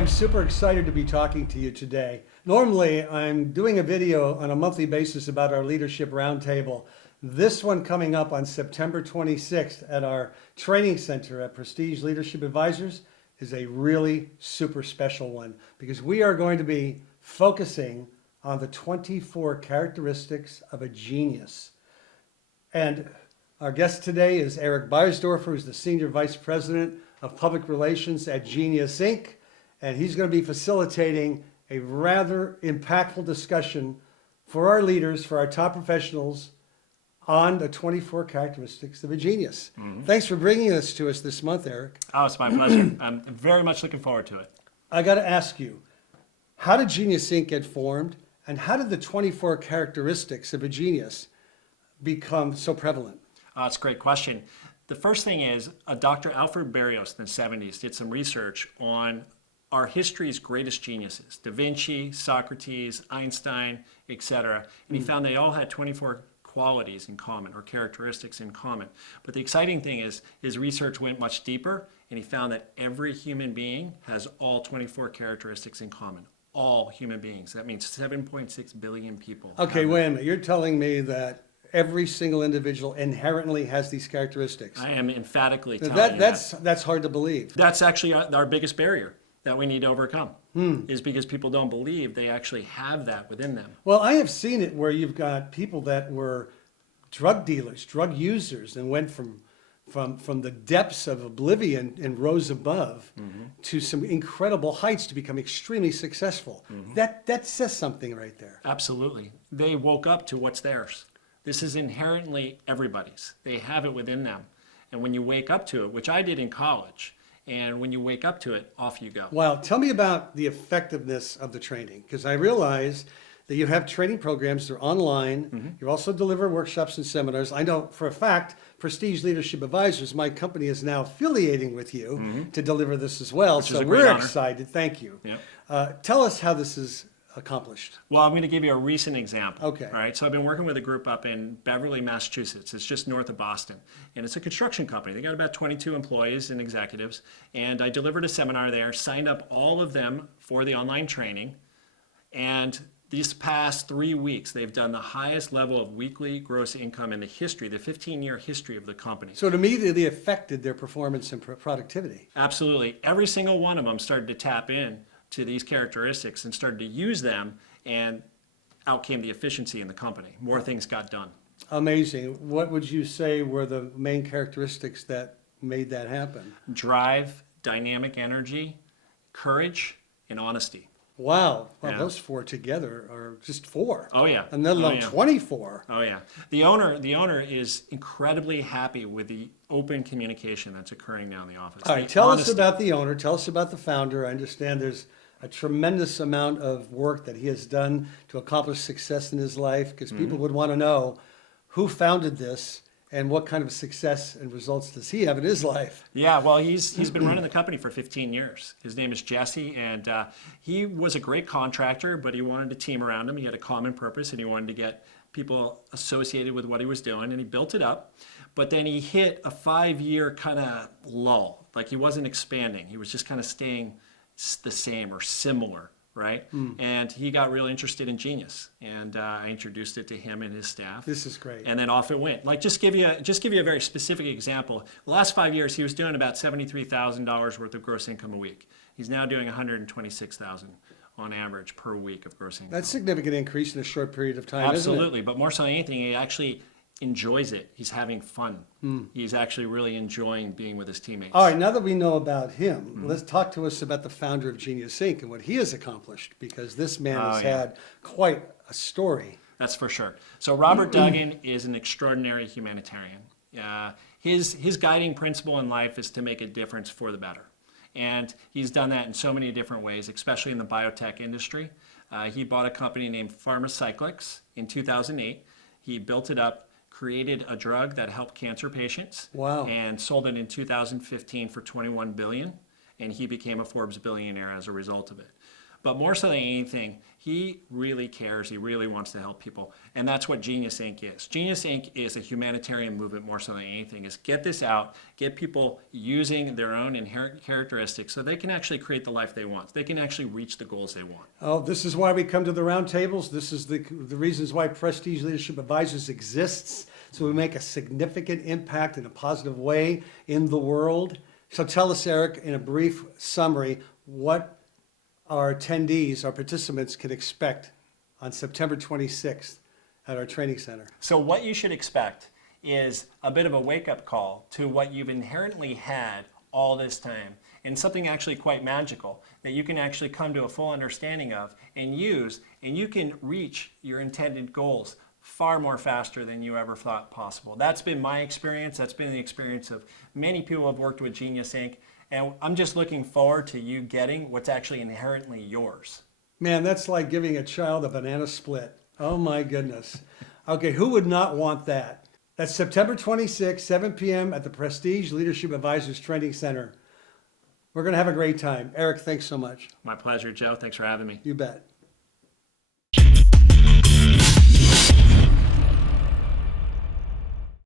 am super excited to be talking to you today. Normally, I'm doing a video on a monthly basis about our Leadership Roundtable. This one coming up on September 26th at our training center at Prestige Leadership Advisors is a really super special one because we are going to be focusing on the 24 characteristics of a genius. And our guest today is Eric Beiersdorfer, who's the Senior Vice President of Public Relations at Genius Inc. And he's going to be facilitating a rather impactful discussion for our leaders, for our top professionals, on the 24 characteristics of a genius. Mm-hmm. Thanks for bringing this to us this month, Eric. Oh, it's my pleasure. I'm very much looking forward to it. I got to ask you, how did Genius Inc. get formed, and how did the 24 characteristics of a genius become so prevalent? That's a great question. The first thing is Dr. Alfred Barrios in the 70s did some research on our history's greatest geniuses, Da Vinci, Socrates, Einstein, etc. And he found they all had 24 qualities in common or characteristics in common. But the exciting thing is his research went much deeper and he found that every human being has all 24 characteristics in common. All human beings. That means 7.6 billion people. Okay, wait a minute. You're telling me that every single individual inherently has these characteristics? I am emphatically telling you that's hard to believe. That's actually our biggest barrier that we need to overcome, is because people don't believe they actually have that within them. Well, I have seen it where you've got people that were drug dealers, drug users, and went from the depths of oblivion and rose above to some incredible heights to become extremely successful. That says something right there. Absolutely. They woke up to what's theirs. This is inherently everybody's. They have it within them. And when you wake up to it, which I did in college, and when you wake up to it, off you go. Wow. Tell me about the effectiveness of the training, because I realize that you have training programs, they're online. You also deliver workshops and seminars. I know for a fact, Prestige Leadership Advisors, my company, is now affiliating with you to deliver this as well. Which is so a great we're honor. Excited. Thank you. Yep. Tell us how this is accomplished. Well, I'm going to give you a recent example. Okay. All right. So I've been working with a group up in Beverly, Massachusetts. It's just north of Boston. And it's a construction company. They got about 22 employees and executives. And I delivered a seminar there, signed up all of them for the online training. And these past 3 weeks, they've done the highest level of weekly gross income in the history, the 15-year history of the company. So it immediately affected their performance and productivity. Absolutely. Every single one of them started to tap in to these characteristics and started to use them, and out came the efficiency in the company. More things got done. Amazing. What would you say were the main characteristics that made that happen? Drive, dynamic energy, courage, and honesty. Wow. Well, Yeah. those four together are just four. Oh yeah. And then Oh, yeah. 24. Oh yeah. The owner is incredibly happy with the open communication that's occurring now in the office. All right, The tell us honesty. about the owner. Tell us about the founder. I understand there's a tremendous amount of work that he has done to accomplish success in his life, because people would want to know who founded this and what kind of success and results does he have in his life. Yeah, well, he's been running the company for 15 years. His name is Jesse, and he was a great contractor, but he wanted a team around him. He had a common purpose, and he wanted to get people associated with what he was doing, and he built it up. But then he hit a 5-year kind of lull. Like, he wasn't expanding. He was just kind of staying the same or similar, right? And he got really interested in Genius, and I introduced it to him and his staff. This is great. And then off it went. Like, just give you a very specific example. The last 5 years, he was doing about $73,000 worth of gross income a week. He's now doing $126,000 on average per week of gross income. That's a significant increase in a short period of time, Absolutely, isn't it? but more so than anything, he actually enjoys it. He's having fun. He's actually really enjoying being with his teammates. All right, now that we know about him, let's talk to us about the founder of Genius Inc. and what he has accomplished, because this man has had quite a story. That's for sure. So Robert Duggan is an extraordinary humanitarian. His guiding principle in life is to make a difference for the better. And he's done that in so many different ways, especially in the biotech industry. He bought a company named Pharmacyclics in 2008. He built it up, created a drug that helped cancer patients. Wow. And sold it in 2015 for $21 billion. And he became a Forbes billionaire as a result of it. But more so than anything, he really cares. He really wants to help people. And that's what Genius Inc. is. Genius Inc. is a humanitarian movement more so than anything, is get this out, get people using their own inherent characteristics so they can actually create the life they want. They can actually reach the goals they want. Oh, this is why we come to the roundtables. This is the reasons why Prestige Leadership Advisors exists. So we make a significant impact in a positive way in the world. So tell us, Eric, in a brief summary, what our attendees, our participants can expect on September 26th at our training center. So what you should expect is a bit of a wake-up call to what you've inherently had all this time, and something actually quite magical that you can actually come to a full understanding of and use, and you can reach your intended goals far more faster than you ever thought possible. That's been my experience. That's been the experience of many people who have worked with Genius Inc. And I'm just looking forward to you getting what's actually inherently yours. Man, that's like giving a child a banana split. Oh my goodness. Okay, who would not want that? That's September 26th, 7 p.m. at the Prestige Leadership Advisors Training Center. We're going to have a great time. Eric, thanks so much. My pleasure, Joe. Thanks for having me. You bet.